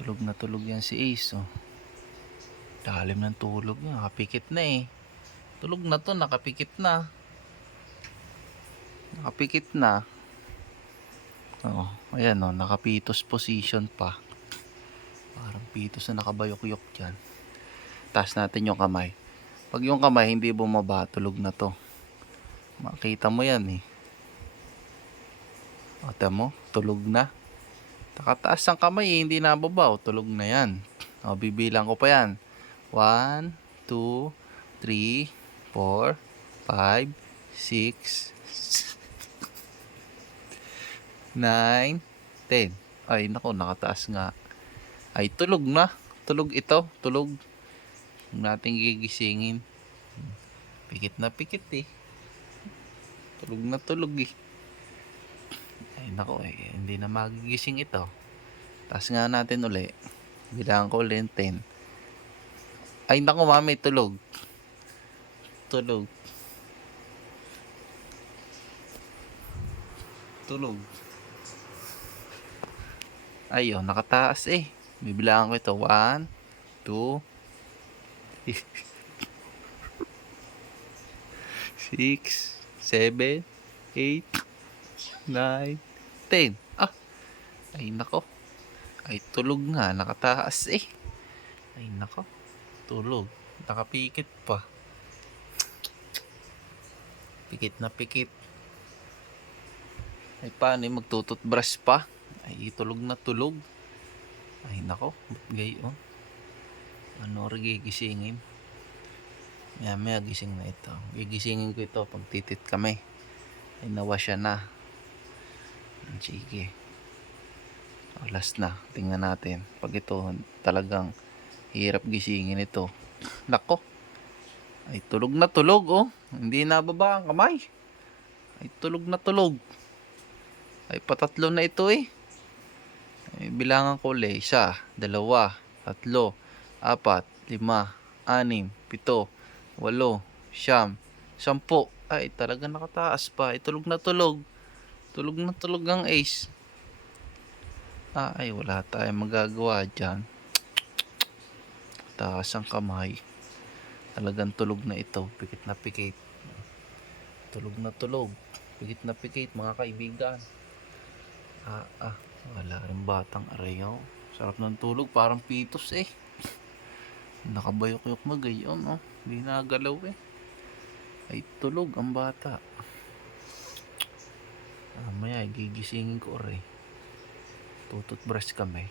Tulog na tulog yan si Ace, oh. Lalim ng tulog niya. Nakapikit na eh. Tulog na to, nakapikit na. Nakapikit na. Oh, ayan oh, nakapitos position pa. Parang pitos na nakabayok-yok dyan. Taas natin yung kamay. Pag yung kamay hindi bumaba, tulog na to. Makita mo yan eh. O, tama mo, tulog na. Nakataas ang kamay eh, hindi nababaw. Tulog na yan. O, bibilang ko pa yan. 1, 2, 3, 4, 5, 6, 9, 10. Ay, nako, nakataas nga. Ay, tulog na. Tulog ito. Tulog. Huwag natin gigisingin. Pikit na pikit eh. Tulog na tulog eh. Ay, nako eh. Hindi na magigising ito. Taas nga natin uli. Bilangan ko ulit 10. Ay, nako mami, tulog. Tulog. Tulog. Ayun, nakataas eh. Bibilangan ko ito. 1, 2, 6, 7, 8, 9, 10. Ah, ay nako. Ay tulog nga, nakataas eh. Ay nako, tulog. Nakapikit pa. Pikit na pikit. Ay paano magtututbrush pa? Ay tulog na tulog. Ay nako, ba't gayon? Ano gigisingin? Maya gising na ito. Gigisingin ko ito pag titit kami. Ay nawa siya na. Sige. Last na. Tingnan natin. Pag ito talagang hirap gisingin ito. Nako. Ay tulog na tulog oh. Hindi nababa ang kamay. Ay tulog na tulog. Ay patatlo na ito eh. Ay, bilangan ko ulit. 1, 2, 3, 4, 5, 6, 7, 8, 9, 10. Ay talaga nakataas pa. Ay tulog na tulog. Tulog na tulog ang Ace. Ay wala tayong magagawa dyan. Taas ang kamay. Talagang tulog na ito. Pikit na pikit. Tulog na tulog. Pikit na pikit mga kaibigan. Wala rin batang arayaw. Sarap ng tulog. Parang pitos eh. Nakabayok-yok magayon oh. Hindi nagalaw eh. Ay tulog ang bata. Mamaya gigisingin ko rin. Tututbrush kami.